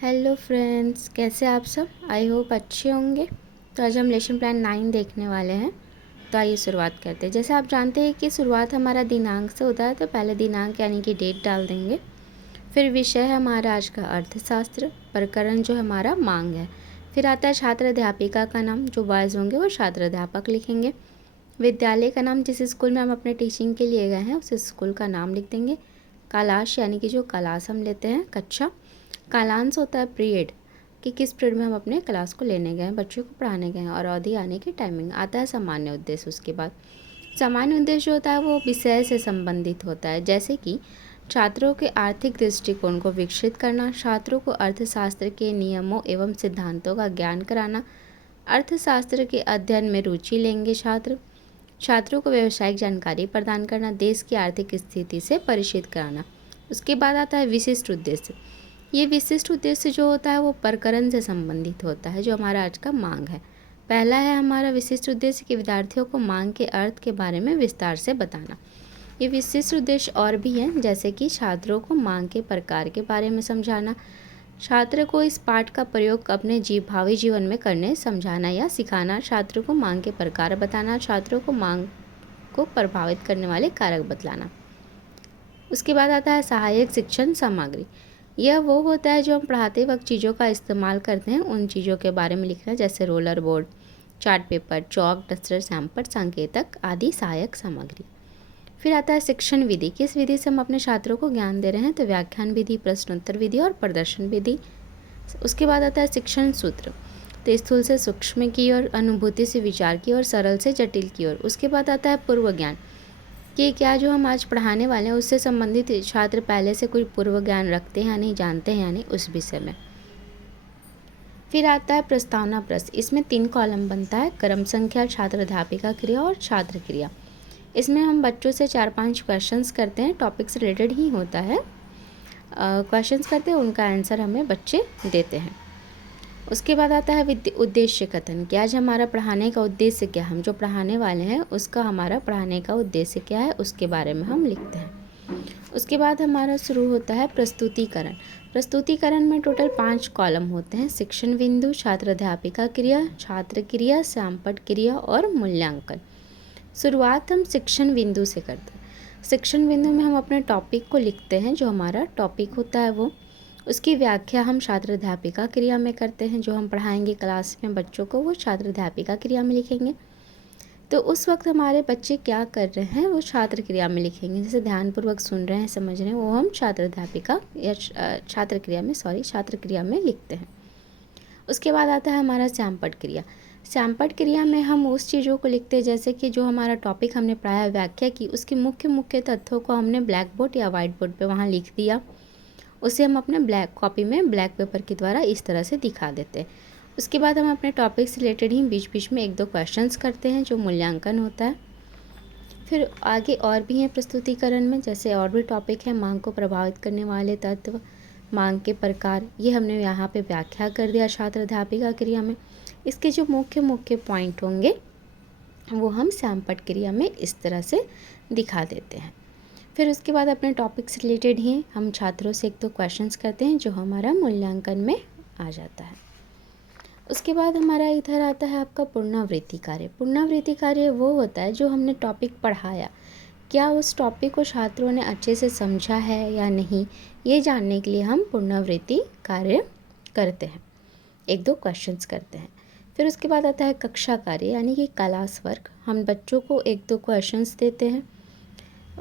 Hello friends, कैसे आप सब। आई होप अच्छे होंगे। तो आज हम लेसन प्लान 9 देखने वाले हैं। तो आइए शुरुआत करते हैं। जैसे आप जानते हैं कि शुरुआत हमारा दिनांक से होता है, तो पहले दिनांक यानी कि डेट डाल देंगे। फिर विषय है हमारा आज का अर्थशास्त्र। प्रकरण जो हमारा मांग है। फिर आता है छात्र अध्यापिका का नाम, जो बॉयज़ होंगे वो छात्र अध्यापक लिखेंगे। विद्यालय का नाम, जिस स्कूल में हम अपने टीचिंग के लिए गए हैं उस स्कूल का नाम लिख देंगे। क्लास यानी कि जो क्लास हम लेते हैं, कक्षा। कालांश होता है पीरियड, कि किस पीरियड में हम अपने क्लास को लेने गए हैं, बच्चों को पढ़ाने गए हैं। और अवधि आने की टाइमिंग। आता है सामान्य उद्देश्य। उसके बाद सामान्य उद्देश्य होता है वो विषय से संबंधित होता है, जैसे कि छात्रों के आर्थिक दृष्टिकोण को विकसित करना, छात्रों को अर्थशास्त्र के नियमों एवं सिद्धांतों का ज्ञान कराना, अर्थशास्त्र के अध्ययन में रुचि लेंगे छात्र, छात्रों को व्यावसायिक जानकारी प्रदान करना, देश की आर्थिक स्थिति से परिचित कराना। उसके बाद आता है विशिष्ट उद्देश्य। ये विशिष्ट उद्देश्य जो होता है वो प्रकरण से संबंधित होता है, जो हमारा आज का मांग है। पहला है हमारा विशिष्ट उद्देश्य कि विद्यार्थियों को मांग के अर्थ के बारे में विस्तार से बताना। ये विशिष्ट उद्देश्य और भी हैं, जैसे कि छात्रों को मांग के प्रकार के बारे में समझाना, छात्र को इस पाठ का प्रयोग अपने भावी जीवन में करने समझाना या सिखाना, छात्रों को मांग के प्रकार बताना, छात्रों को मांग को प्रभावित करने वाले कारक बतलाना। उसके बाद आता है सहायक शिक्षण सामग्री। यह वो होता है जो हम पढ़ाते वक्त चीज़ों का इस्तेमाल करते हैं, उन चीज़ों के बारे में लिखना, जैसे रोलर बोर्ड, चार्ट पेपर, चौक, डस्टर, सैंपल, संकेतक आदि सहायक सामग्री। फिर आता है शिक्षण विधि। किस विधि से हम अपने छात्रों को ज्ञान दे रहे हैं, तो व्याख्यान विधि, प्रश्नोत्तर विधि और प्रदर्शन विधि। उसके बाद आता है शिक्षण सूत्र। तो स्थूल से सूक्ष्म की ओर, अनुभूति से विचार की ओर, सरल से जटिल की ओर। उसके बाद आता है पूर्व ज्ञान, कि क्या जो हम आज पढ़ाने वाले हैं उससे संबंधित छात्र पहले से कोई पूर्व ज्ञान रखते हैं या नहीं, जानते हैं या नहीं, उस विषय में। फिर आता है प्रस्तावना प्रश्न। इसमें 3 कॉलम बनता है, क्रम संख्या, छात्र अध्यापिका क्रिया और छात्र क्रिया। इसमें हम बच्चों से 4-5 क्वेश्चंस करते हैं, टॉपिक से रिलेटेड ही होता है। क्वेश्चंस करते हैं, उनका आंसर हमें बच्चे देते हैं। उसके बाद आता है उद्देश्य कथन, कि आज हमारा पढ़ाने का उद्देश्य क्या है, हम जो पढ़ाने वाले हैं उसका हमारा पढ़ाने का उद्देश्य क्या है, उसके बारे में हम लिखते हैं। उसके बाद हमारा शुरू होता है प्रस्तुतिकरण। प्रस्तुतिकरण में टोटल 5 कॉलम होते हैं, शिक्षण बिंदु, छात्र अध्यापिका क्रिया, छात्र क्रिया, सैंपल क्रिया और मूल्यांकन। शुरुआत हम शिक्षण बिंदु से करते हैं। शिक्षण बिंदु में हम अपने टॉपिक को लिखते हैं, जो हमारा टॉपिक होता है वो। उसकी व्याख्या हम छात्र अध्यापिका क्रिया में करते हैं, जो हम पढ़ाएंगे क्लास में बच्चों को, वो छात्र अध्यापिका क्रिया में लिखेंगे। तो उस वक्त हमारे बच्चे क्या कर रहे हैं वो छात्र क्रिया में लिखेंगे, जैसे ध्यानपूर्वक सुन रहे हैं, समझ रहे हैं, वो हम छात्र अध्यापिका या छात्र क्रिया में लिखते हैं। उसके बाद आता है हमारा सैंपल क्रिया। सैंपल क्रिया में हम उस चीज़ों को लिखते हैं, जैसे कि जो हमारा टॉपिक हमने पढ़ाया, व्याख्या की, उसके मुख्य तथ्यों को हमने ब्लैक बोर्ड या वाइट बोर्ड पे वहाँ लिख दिया। उसे हम अपने ब्लैक कॉपी में ब्लैक पेपर के द्वारा इस तरह से दिखा देते हैं। उसके बाद हम अपने टॉपिक से रिलेटेड ही बीच बीच में 1-2 क्वेश्चंस करते हैं, जो मूल्यांकन होता है। फिर आगे और भी हैं प्रस्तुतिकरण में, जैसे और भी टॉपिक है, मांग को प्रभावित करने वाले तत्व, मांग के प्रकार, ये हमने यहाँ पे व्याख्या कर दिया छात्र अध्यापिका क्रिया में। इसके जो मुख्य पॉइंट होंगे वो हम सैंपल क्रिया में इस तरह से दिखा देते हैं। फिर उसके बाद अपने टॉपिक से रिलेटेड ही हम छात्रों से 1-2 क्वेश्चंस करते हैं, जो हमारा मूल्यांकन में आ जाता है। उसके बाद हमारा इधर आता है आपका पुनरावृत्ति कार्य। पुनरावृत्ति कार्य वो होता है जो हमने टॉपिक पढ़ाया, क्या उस टॉपिक को छात्रों ने अच्छे से समझा है या नहीं, ये जानने के लिए हम पुनरावृत्ति कार्य करते हैं, 1-2 क्वेश्चंस करते हैं। फिर उसके बाद आता है कक्षा कार्य, यानी कि क्लास वर्क। हम बच्चों को 1-2 क्वेश्चंस देते हैं,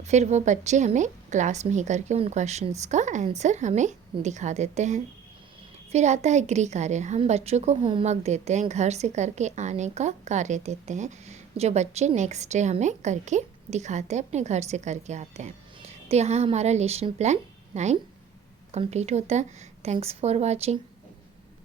फिर वो बच्चे हमें क्लास में ही करके उन क्वेश्चंस का आंसर हमें दिखा देते हैं। फिर आता है गृह कार्य। हम बच्चों को होमवर्क देते हैं, घर से करके आने का कार्य देते हैं, जो बच्चे नेक्स्ट डे हमें करके दिखाते हैं, अपने घर से करके आते हैं। तो यहाँ हमारा लेसन प्लान 9 कंप्लीट होता है। Thanks for watching.